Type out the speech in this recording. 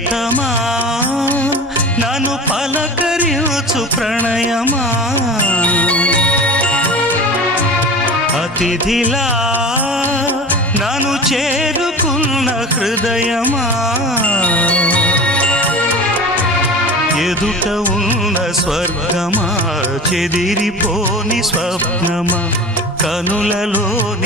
ప్రియతమా నన్ను పలకరించు ప్రణయమా అతిథిలా నన్ను చేరుకున్న హృదయమా ఎదుట ఉన్న స్వర్గమా చెదిరిపోని స్వప్నమా కనులలోని